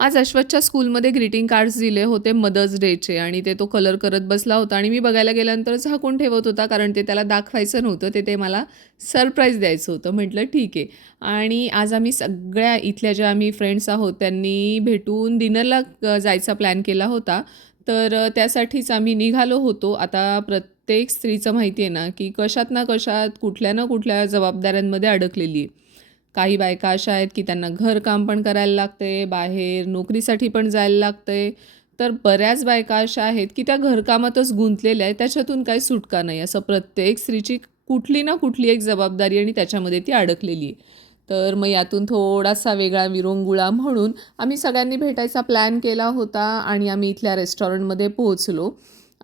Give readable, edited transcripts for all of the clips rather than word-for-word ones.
आज अश्वथच्या स्कूलमध्ये greeting cards दिले होते मदर्स डेचे आणि ते तो कलर करत बसला होता आणि मी बघायला गेल्यानंतर झाकून ठेवत होता कारण ते त्याला दाखवायचं नव्हतं, ते मला सरप्राईज द्यायचं होतं. म्हटलं ठीक आहे. आणि आज आम्ही सगळ्या इथल्या ज्या आम्ही फ्रेंड्स आहोत त्यांनी भेटून डिनरला जायचा प्लॅन केला होता. तर त्यासाठीच आम्ही निघालो होतो. आता प्रत्येक स्त्रीचं माहिती आहे ना, की कशात ना कशात, कुठल्या ना कुठल्या जबाबदाऱ्यांमध्ये अडकलेली आहे. काही बायका अशा आहेत की त्यांना घरकाम पण करायला लागते, बाहेर नोकरीसाठी पण जायला लागते. तर बऱ्याच बायका अशा आहेत की त्या घरकामातच गुंतलेल्या आहेत, त्याच्यातून काही सुटका नाही. असं प्रत्येक स्त्रीची कुठली ना कुठली एक जबाबदारी आणि त्याच्यामध्ये ती अडकलेली आहे. तर मग यातून थोडासा वेगळा विरंगुळा म्हणून आम्ही सगळ्यांनी भेटायचा प्लॅन केला होता आणि आम्ही इथल्या रेस्टॉरंटमध्ये पोहोचलो.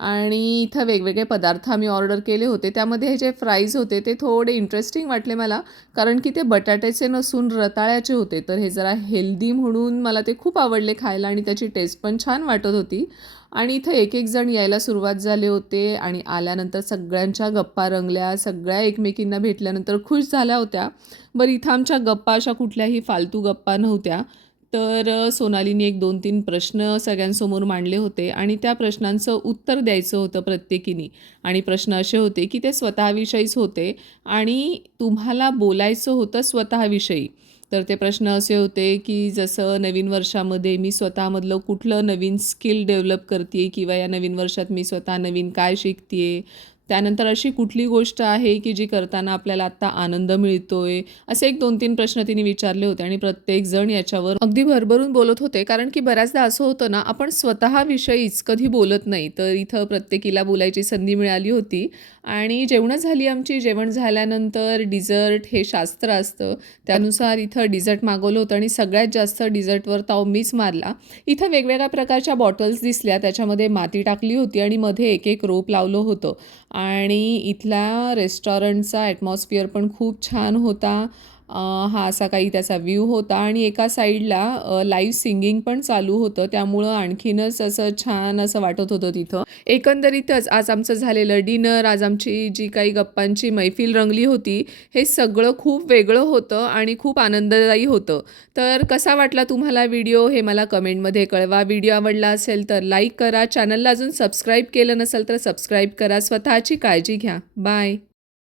आणि इथं वेगवेगळे पदार्थ आम्ही ऑर्डर केले होते. त्यामध्ये हे जे फ्राईज होते ते थोडे इंटरेस्टिंग वाटले मला, कारण की ते बटाट्याचे नसून रताळ्याचे होते. तर हे जरा हेल्दी म्हणून मला ते खूप आवडले खायला आणि त्याची टेस्ट पण छान वाटत होती. आणि इथं एक एक जण यायला सुरुवात झाले होते आणि आल्यानंतर सगळ्यांच्या गप्पा रंगल्या. सगळ्या एकमेकींना भेटल्यानंतर खुश झाल्या होत्या. बरं, इथं आमच्या गप्पा अशा कुठल्याही फालतू गप्पा नव्हत्या. तर सोनालीने एक 2-3 प्रश्न सगळ्यांसमोर मांडले होते आणि त्या प्रश्नांचं उत्तर द्यायचं होतं प्रत्येकीने. आणि प्रश्न असे होते की ते स्वतःविषयीच होते आणि तुम्हाला बोलायचं होतं स्वतःविषयी. तर ते प्रश्न असे होते की जसं नवीन वर्षामध्ये मी स्वतःमधलं कुठलं नवीन स्किल डेव्हलप करते किंवा या नवीन वर्षात मी स्वतः नवीन काय शिकते. त्यानंतर अशी कुठली गोष्ट आहे की जी करताना आपल्याला आत्ता आनंद मिळतोय. असे एक 2-3 प्रश्न तिने विचारले होते आणि प्रत्येकजण याच्यावर अगदी भरभरून बोलत होते. कारण की बऱ्याचदा असं होतं ना, आपण स्वतःविषयीच कधी बोलत नाही. तर इथं प्रत्येकीला बोलायची संधी मिळाली होती. आणि जेवणं झाली आमची. जेवण झाल्यानंतर डिझर्ट हे शास्त्र असतं. त्यानुसार इथं डिझर्ट मागवलं होतं आणि सगळ्यात जास्त डिझर्टवर ताव मीच मारला. इथं वेगवेगळ्या प्रकारच्या बॉटल्स दिसल्या. त्याच्यामध्ये माती टाकली होती आणि मध्ये एक एक रोप लावलं होतं. आणि इथल्या रेस्टॉरंटचा ॲटमॉस्फिअर पण खूप छान होता. हा असा काही त्याचा व्ह्यू होता आणि एका साईडला लाईव्ह सिंगिंग पण चालू होतं. त्यामुळं आणखीनच असं छान असं वाटत होतं तिथं. एकंदरीतच आज आमचं झालेलं डिनर, आज आमची जी काही गप्पांची मैफिल रंगली होती, हे सगळं खूप वेगळं होतं आणि खूप आनंददायी होतं. तर कसा वाटला तुम्हाला व्हिडिओ हे मला कमेंटमध्ये कळवा. व्हिडिओ आवडला असेल तर लाईक करा. चॅनलला अजून सबस्क्राईब केलं नसेल तर सबस्क्राईब करा. स्वतःची काळजी घ्या. बाय.